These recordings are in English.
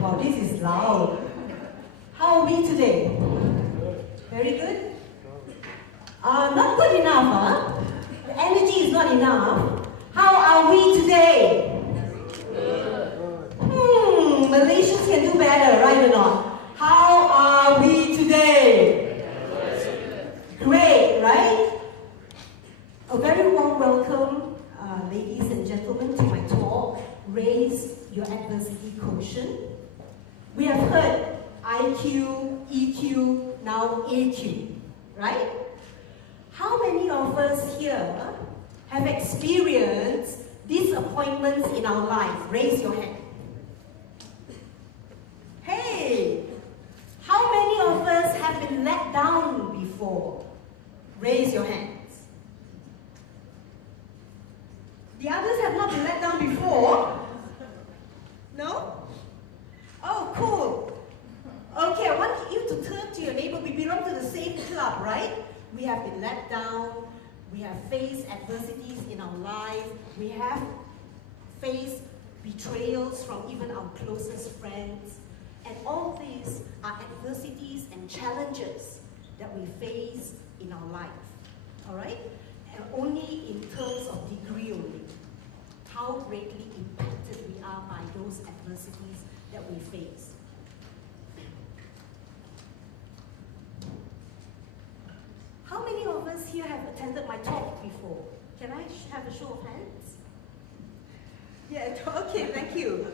Wow, this is loud. How are we today? Very good? Not good enough, huh? The energy is not enough. How are we today? Malaysians can do better, right or not? How are we today? Great, right? A very warm welcome, ladies and gentlemen, to my talk, Raise Your Adversity Quotient. We have heard IQ, EQ, now AQ, right? How many of us here have experienced disappointments in our life? Raise your hand. Hey! How many of us have been let down before? Raise your hands. The others have not been let down before? No? Oh, cool. Okay, I want you to turn to your neighbor. We belong to the same club, right? We have been let down. We have faced adversities in our life. We have faced betrayals from even our closest friends. And all these are adversities and challenges that we face in our life. All right? And only in terms of degree only. How greatly impacted we are by those adversities that we face. How many of us here have attended my talk before? Can I have a show of hands? Yeah, okay, thank you.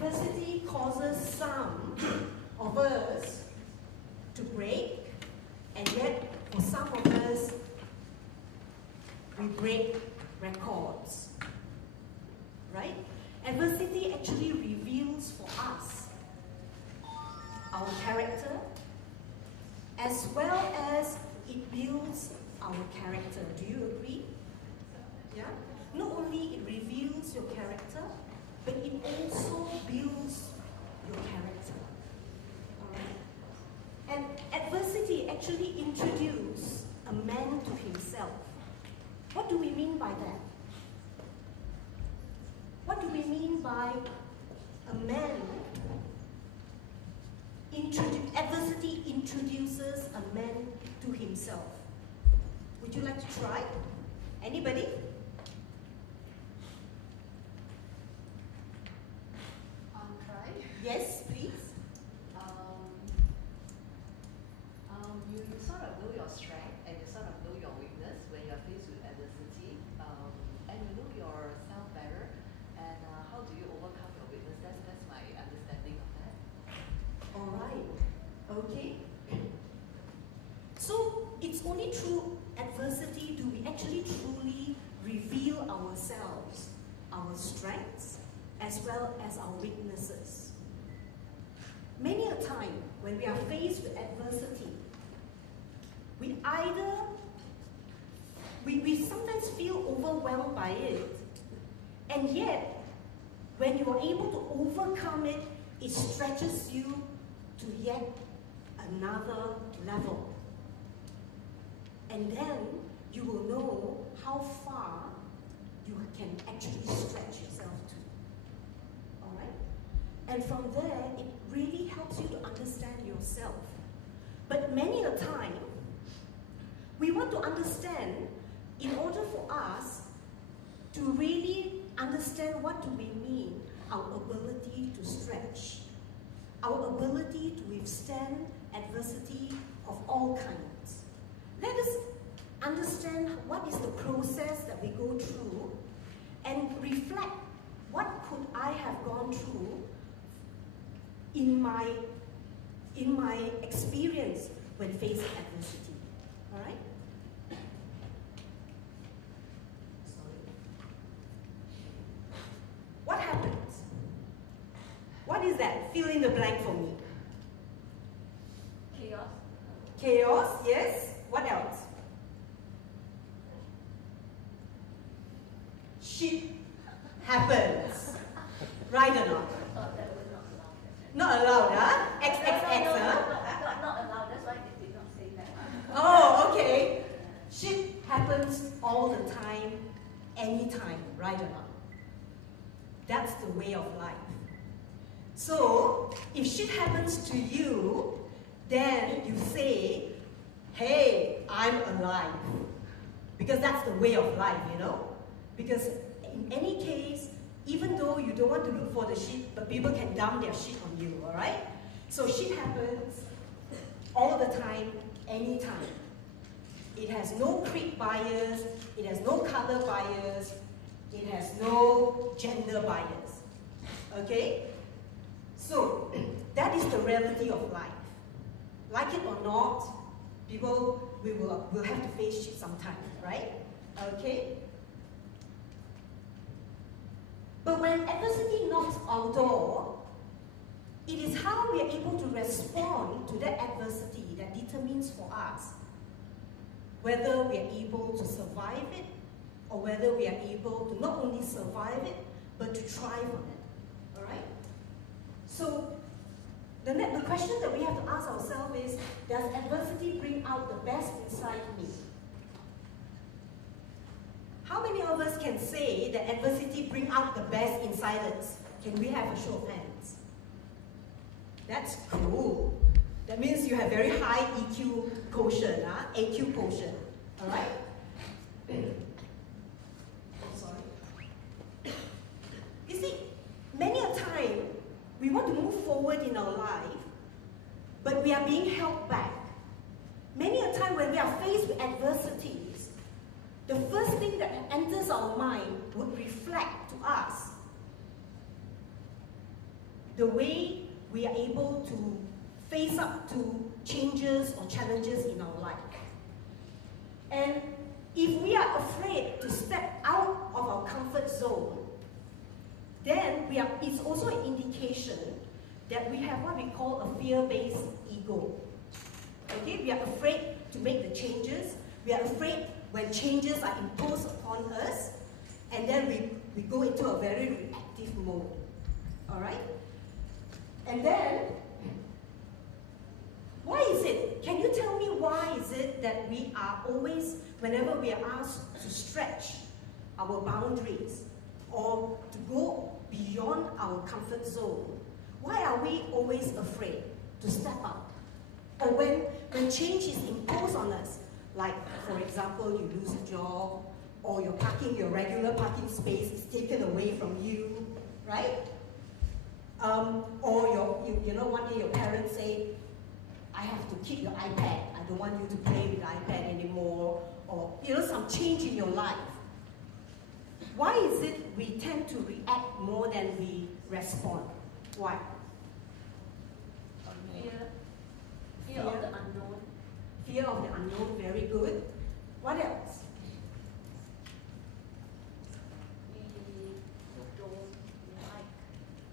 Adversity causes some of us to break, and yet for some of us, we break records. Right? Adversity actually reveals for us our character, as well as it builds our character. Do you agree? Yeah? Not only it reveals your character, but it also builds your character. Alright? And adversity actually introduces a man to himself. What do we mean by that? What do we mean by a man? Adversity introduces a man to himself. Would you like to try? Anybody? Yes, please. You sort of know your strength and you sort of know your weakness when you're faced with adversity, and you know yourself better. And how do you overcome your weakness? That's my understanding of that. All right. Okay. So it's only through adversity do we actually truly reveal ourselves, our strengths, as well as our weaknesses. Many a time, when we are faced with adversity, we sometimes feel overwhelmed by it, and yet, when you are able to overcome it, it stretches you to yet another level. And then, you will know how far you can actually stretch yourself to. Alright? And from there, it really helps you to understand yourself. But many a time, we want to understand, in order for us to really understand what do we mean, our ability to stretch, our ability to withstand adversity of all kinds. Let us understand what is the process that we go through and reflect what could I have gone through in my experience when facing adversity. All right? What happens? What is that? Fill in the blank for me. Chaos. Chaos, yes. What else? shit happens. Right or not? Thought that was not allowed. Not allowed, huh? XXX, No, huh? not allowed. That's why they did not say that. Oh, okay. Shit happens all the time, anytime, right or not? That's the way of life. So, if shit happens to you, then you say, hey, I'm alive. Because that's the way of life, you know? Because in any case, even though you don't want to look for the shit, but people can dump their shit on you, alright? So shit happens all the time, anytime. It has no creed bias, it has no color bias, it has no gender bias. Okay? So, that is the reality of life. Like it or not, people will have to face shit sometime, right? Okay? But when adversity knocks our door, it is how we are able to respond to that adversity that determines for us whether we are able to survive it or whether we are able to not only survive it, but to thrive on it. Alright? So, the question that we have to ask ourselves is, does adversity bring out the best inside me? How many of us can say that adversity bring out the best inside us? Can we have a show of hands? That's cool. That means you have very high EQ quotient, AQ quotient. Alright? Sorry. You see, many a time we want to move forward in our life, but we are being held back. Many a time when we are faced with adversities, the first thing that enters our mind would reflect to us the way we are able to face up to changes or challenges in our life. And if we are afraid to step out of our comfort zone, then it's also an indication that we have what we call a fear-based ego. Okay, we are afraid to make the changes. We are afraid when changes are imposed upon us, and then we go into a very reactive mode. Alright? And then, why is it? Can you tell me why is it that we are always, whenever we are asked to stretch our boundaries or to go beyond our comfort zone, why are we always afraid to step up? Or when change is imposed on us, like, for example, you lose a job, or your regular parking space is taken away from you, right? Or one day your parents say, I have to keep your iPad, I don't want you to play with the iPad anymore, or some change in your life. Why is it we tend to react more than we respond? Why? Fear of the unknown. Fear of the unknown, very good. What else? We don't like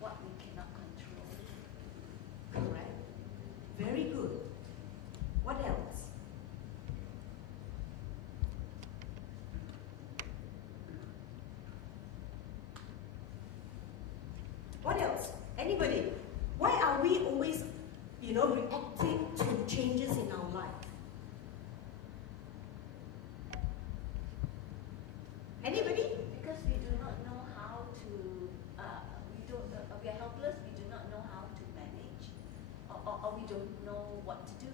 what we cannot control. Correct. Very good. What else? What else? Anybody? Why are we always, reacting to changes in our life? Anybody? Because we do not know how to, we are helpless, we do not know how to manage, or we don't know what to do.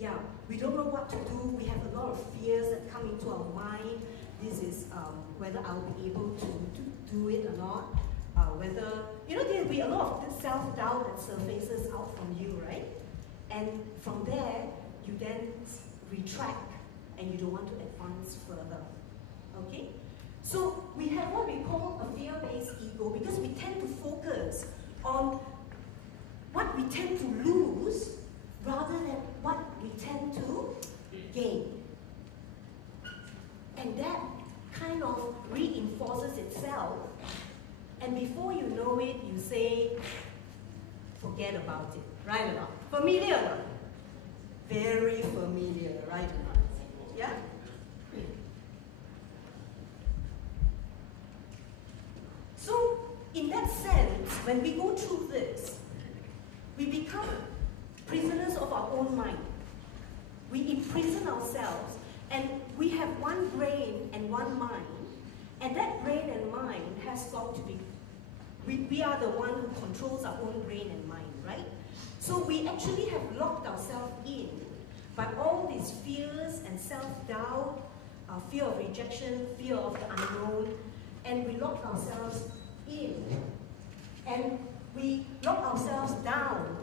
Yeah, we don't know what to do. We have a lot of fears that come into our mind. This is whether I'll be able to do it or not. Whether, there'll be a lot of self-doubt that surfaces out from you, right? And from there, you then retract and you don't want to advance further. Okay? So we have what we call a fear-based ego because we tend to focus on what we tend to lose rather than what we tend to gain. And that kind of reinforces itself. And before you know it, you say, forget about it, right or not? Familiar or not? Very familiar, right or not? Yeah? when we go through this, we become prisoners of our own mind. We imprison ourselves, and we have one brain and one mind, and that brain and mind has got to be, we are the one who controls our own brain and mind, right? So we actually have locked ourselves in by all these fears and self-doubt, fear of rejection, fear of the unknown, and we lock ourselves in, and we lock ourselves down,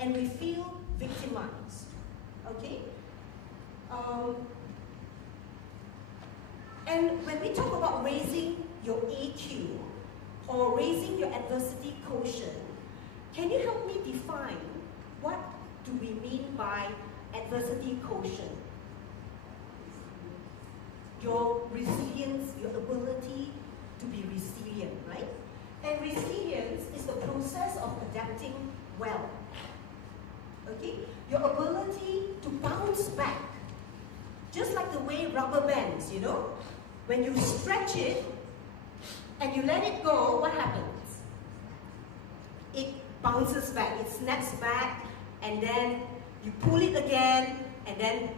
and we feel victimized, okay? And when we talk about raising your AQ, or raising your adversity quotient, can you help me define what do we mean by adversity quotient? Your resilience, your ability to be resilient, right? And resilience is the process of adapting well. Okay? Your ability to bounce back. Just like the way rubber bands, you know? When you stretch it and you let it go, what happens? It bounces back, it snaps back, and then you pull it again, and then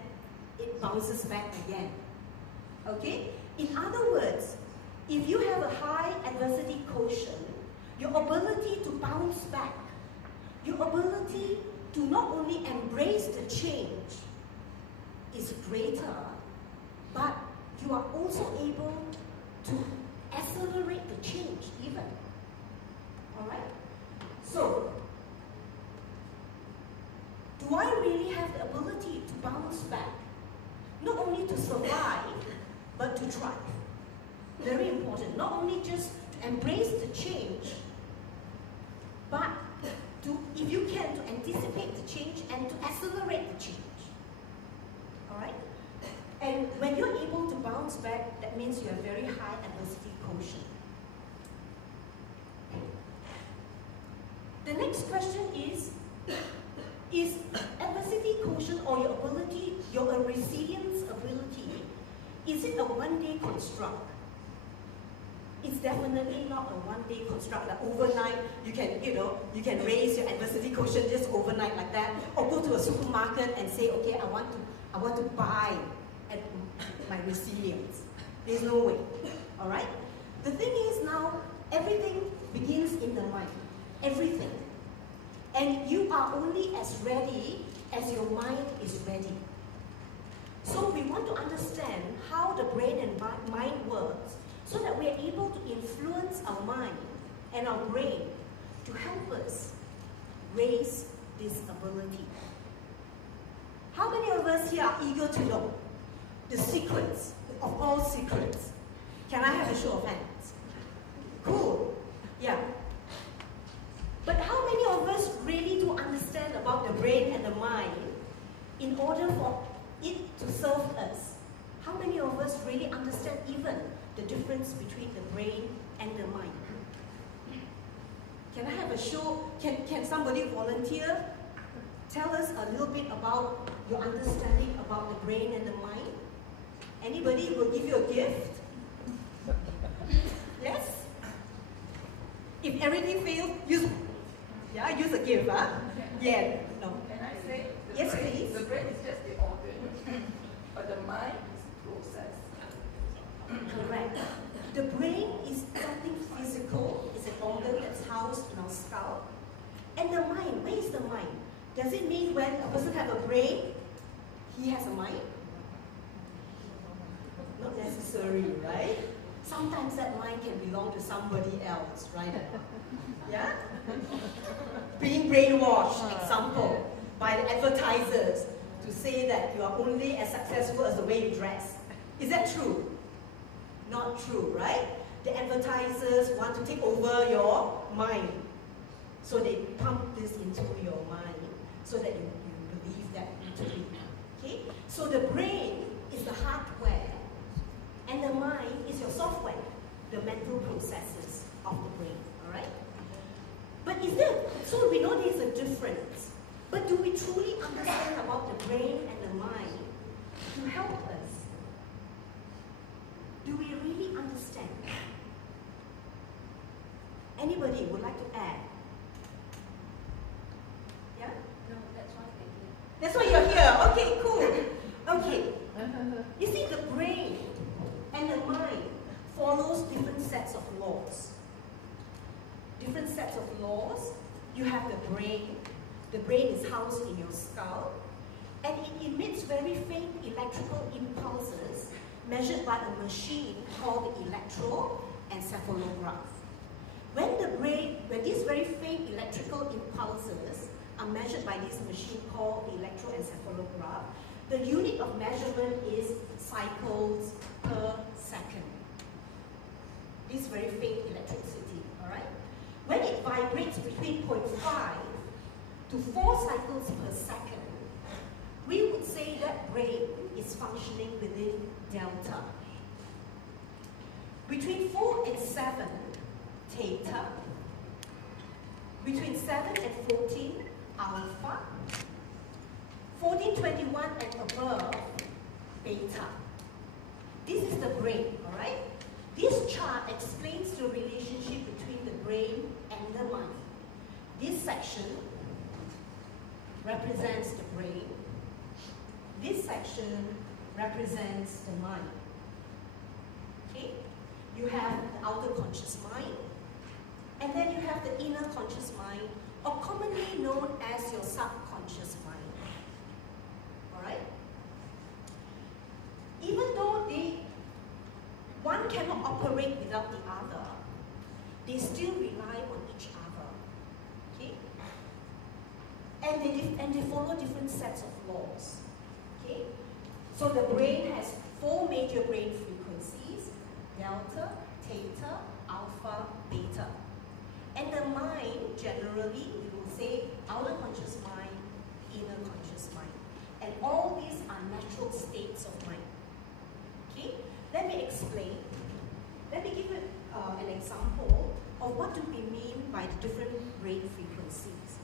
it bounces back again. Okay? In other words, if you have a high adversity quotient, your ability to bounce back, your ability to not only embrace the change is greater, but you are also able to accelerate the change even. Alright? So, do I really have the ability to bounce back? Not only to survive, but to thrive. Very important. Not only just to embrace the change, but to, if you can, to anticipate the change and to accelerate the change. Alright? And when you're able to bounce back, that means you have very high adversity quotient. The next question is adversity quotient, or your ability, your resilience ability, is it a one-day construct? It's definitely not a one-day construct. Like overnight, you can raise your adversity quotient just overnight like that, or go to a supermarket and say, okay, I want to buy my resilience. There's no way. All right. The thing is now, everything begins in the mind. Everything. And you are only as ready as your mind is ready. So we want to understand how the brain and mind works, so that we are able to influence our mind and our brain to help us raise this ability. How many of us here are eager to know the secrets of all secrets? Can I have a show of hands? Cool. Yeah. But how many of us really do understand about the brain and the mind in order for it to serve us? How many of us really understand even the difference between the brain and the mind? Can I have a show? Can somebody volunteer? Tell us a little bit about your understanding about the brain and the mind. Anybody will give you a gift? Yes? If everything fails, use a gift, huh? Yeah. No. Can I say? Yes, please. The brain is just the organ, but the mind is process. Correct. The brain is something physical. It's an organ that's housed in our skull. And the mind, where is the mind? Does it mean when a person has a brain, he has a mind? Not necessarily, right? Sometimes that mind can belong to somebody else, right? Yeah? Being brainwashed, example, by the advertisers to say that you are only as successful as the way you dress. Is that true? Not true, right? The advertisers want to take over your mind. So they pump this into your mind so that you believe that too. Okay? So the brain is the hardware and the mind is your software, the mental processes of the brain. Alright? But so we know there's a difference. But do we truly understand about the brain and the mind to help us? Do we really understand? And Anybody would like to add? Yeah? No, that's why we're here. That's why you're here. Okay, cool. Okay. You see, the brain and the mind follows different sets of laws. Different sets of laws. You have the brain. The brain is housed in your skull. And it emits very faint electrical impulses measured by a machine called the electroencephalograph. When these very faint electrical impulses are measured by this machine called the electroencephalograph, the unit of measurement is cycles per second. This very faint electricity, all right? When it vibrates between 0.5 to 4 cycles per second, we would say that brain is functioning within delta. Between 4 and 7, theta. Between 7 and 14, alpha. 14, 21 and above, beta. This is the brain, all right? This chart explains the relationship between the brain and the mind. This section represents the brain. This section represents the mind. Okay? You have the outer conscious mind, and then you have the inner conscious mind, or commonly known as your subconscious mind. Alright? Even though one cannot operate without the other, they still rely on each other. Okay? And they follow different sets of laws. Okay? So the brain has 4 major brain frequencies: delta, theta, alpha, beta. And the mind, generally, we will say outer conscious mind, inner conscious mind. And all these are natural states of mind. Okay? Let me explain. Let me give you an example of what do we mean by the different brain frequencies.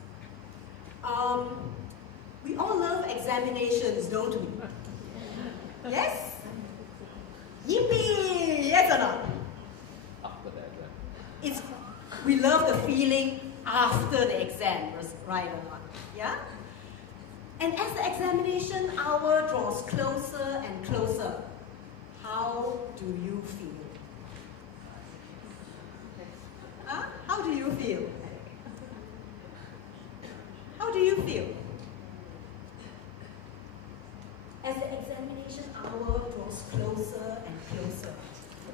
We all love examinations, don't we? Yes? Yippee! Yes or not? After the exam. We love the feeling after the exam, right or not? Yeah? And as the examination hour draws closer and closer, how do you feel? Huh? How do you feel? How do you feel? As the examination hour draws closer and closer,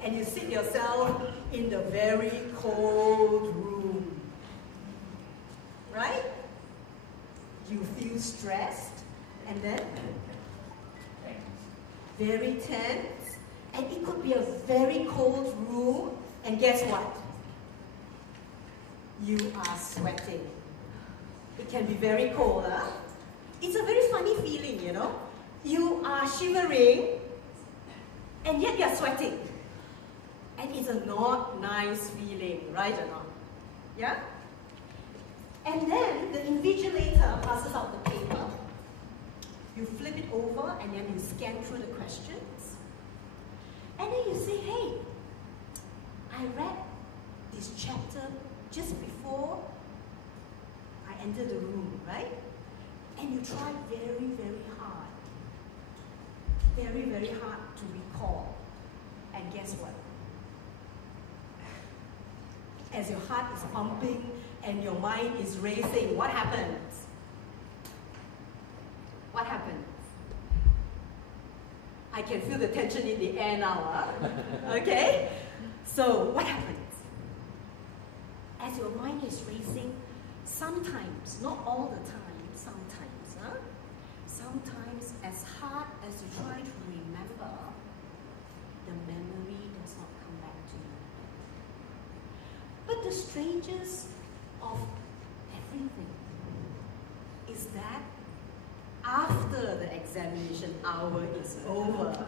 and you sit yourself in the very cold room, right? You feel stressed, and then very tense, and it could be a very cold room, and guess what? You are sweating. It can be very cold, huh? It's a very funny feeling, you know? You are shivering, and yet you're sweating. And it's a not nice feeling, right or not? Yeah? And then the invigilator passes out the paper. You flip it over, and then you scan through the questions. And then you say, hey, I read this chapter just before I entered the room, right? And you try very, very hard. Very, very hard to recall. And guess what? As your heart is pumping and your mind is racing, what happens? What happens? I can feel the tension in the air now, huh? Okay? So, what happens? As your mind is racing, sometimes, not all the time, sometimes, huh? Sometimes, as hard as you try to remember, the memory does not come back to you. But the strangest of everything is that after the examination hour is over,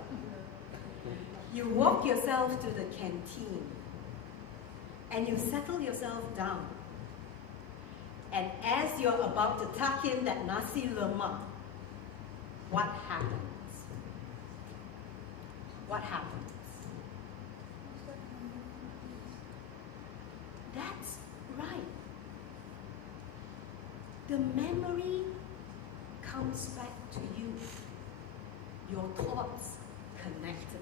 you walk yourself to the canteen and you settle yourself down. And as you're about to tuck in that nasi lemak, what happens? What happens? That's the memory comes back to you. Your thoughts connected.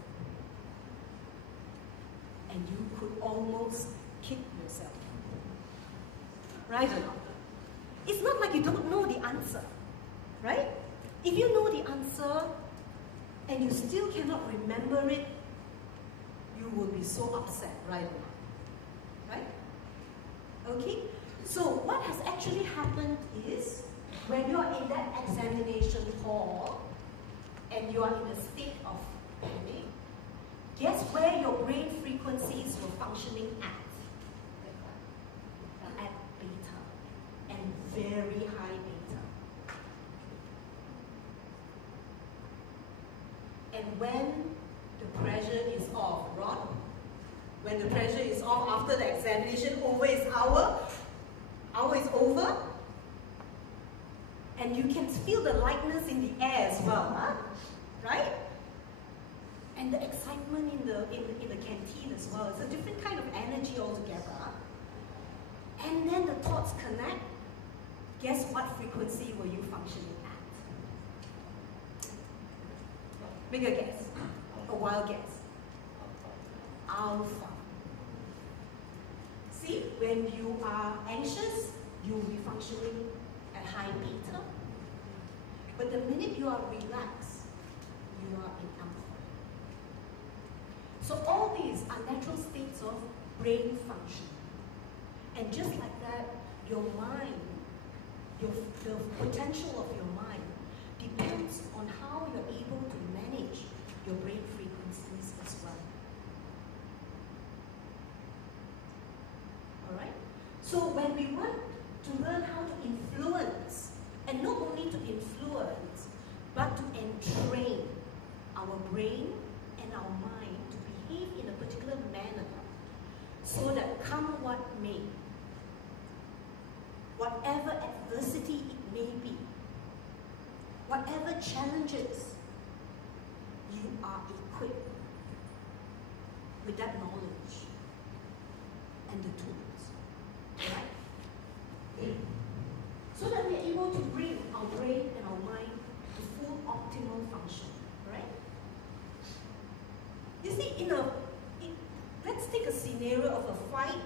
And you could almost kick yourself. Right or not? It's not like you don't know the answer, right? If you know the answer and you still cannot remember it, you will be so upset, right or not? Right? Okay? So what has actually happened is, when you are in that examination hall and you are in a state of panic, guess where your brain frequencies were functioning at? At beta, and very high beta. And when the pressure is off, Ron, when the pressure is off after the examination, hour is over, and you can feel the lightness in the air as well, huh? Right? And the excitement in the canteen as well. It's a different kind of energy altogether. And then the thoughts connect. Guess what frequency were you functioning at? Make a guess. A wild guess. Alpha. See, when you are anxious, you will be functioning at high beta. But the minute you are relaxed, you are in alpha. So all these are natural states of brain function. And just like that, your mind, the potential of your mind depends on how you're able to manage your brain frequencies as well. Alright? So when we want to learn how to influence, and not only to influence, but to entrain our brain and our mind to behave in a particular manner, so that come what may, whatever adversity it may be, whatever challenges, you are equipped with that knowledge and the tools, right? So that we're able to bring our brain and our mind to full optimal function, right? You see, let's take a scenario of a fight,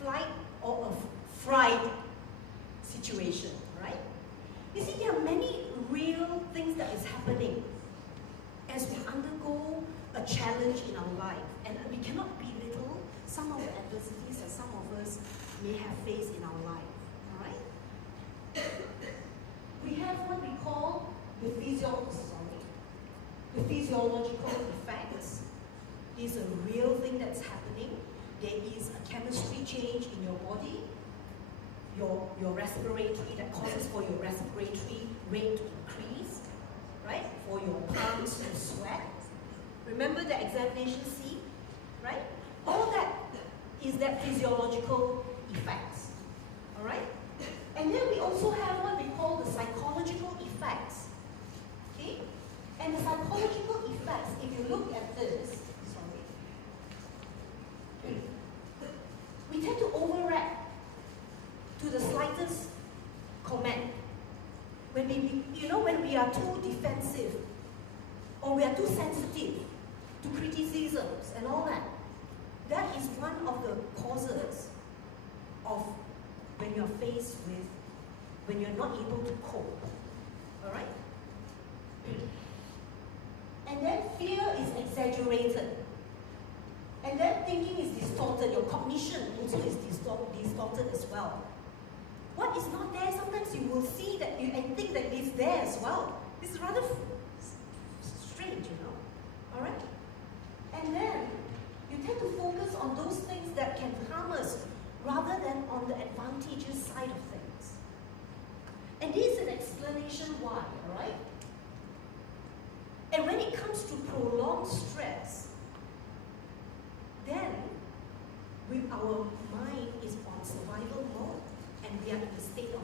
flight, or a fried situation, right? You see, there are many real things that is happening as we undergo a challenge in our life, and we cannot belittle some of the adversities that some of us may have faced in our life, all right? We have what we call the physiological effects. Is a real thing that's happening. There is a chemistry change in your body, your respiratory, that causes for your respiratory rate to increase, right? For your palms to sweat. Remember the examination C, right? All that is that physiological effects, all right? And then we also have what we call the psychological effects, okay? And the psychological effects, if you look at this, we tend to overreact to the slightest comment. When we are too defensive, or we are too sensitive to criticisms and all that, that is one of the causes of when you're faced with, when you're not able to cope. All right? And then fear is exaggerated. And then thinking is distorted. Your cognition also is distorted as well. What is not there, sometimes you will see that and think that it's there as well. It's rather strange, all right? And then you tend to focus on those things that can harm us rather than on the advantageous side of things. And this is an explanation why, all right? And when it comes to prolonged stress, then our mind is on survival mode, and we are in a state of